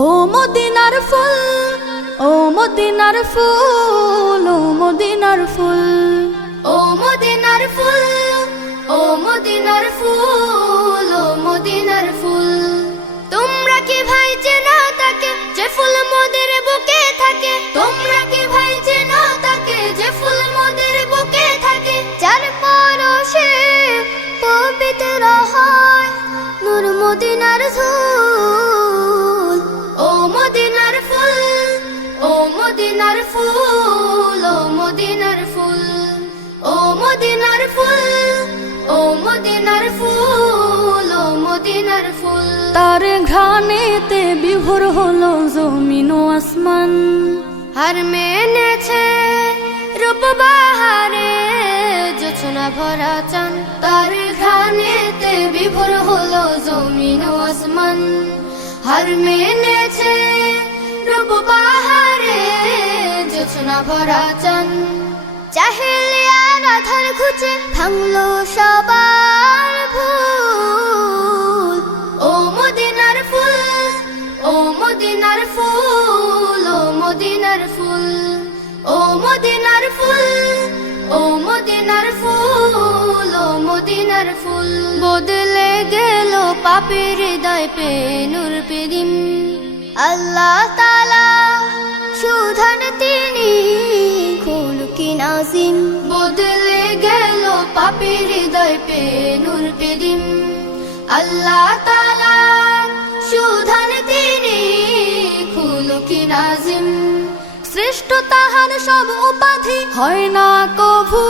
ও মদিনার ফুল, ও মদিনার ফুল, ও মদিনার ফুল, ও মদিনার ফুল, ও মদিনার ফুল, ও মদিনার ফুল। তোমরা কি ভাই চেনো তাকে যে ফুল মোদের বুকে থাকে? তোমরা কি ভাই চেনো তাকে যে ফুল মোদের বুকে থাকে? যার পরশে পবিত্র হয় নূর মদিনার ধুল। ও মদিনার ফুল, ও মদিনার ফুল, ও মদিনার ফুল, ও মদিনার ফুল, ও মদিনার ফুল, ও মদিনার ফুল। তার ঘ্রাণেতে বিভোর হলো জমিন ও আসমান। হার মেনেছে রূপ বাহারে জোছনা ভরা চান। তার ঘ্রাণেতে বিভোর হলো জমিন ও আসমান। হার মেনেছে রূপ বাহারে জোছনা ভরা চান। জাহেলিয়ার আধার ঘুচে ভাঙলো সবার ভুল। ও মদিনার ফুল, ও মদিনার ফুল, ও মদিনার ফুল, ও মদিনার ফুল, ও মদিনার ফুল, ও মদিনার ফুল। বদলে গেল পাপের হৃদয় পে নূর পেদিম। আল্লাহ তাআলা সুধান তিনি খুলকি নাজিম। বদলে গেল পাপের হৃদয় পে নূর পেদিম। আল্লাহ তাআলা সুধান তিনি খুলকি নাজিম। শ্রেষ্ঠ তাহার সব উপাধি হয় না কভু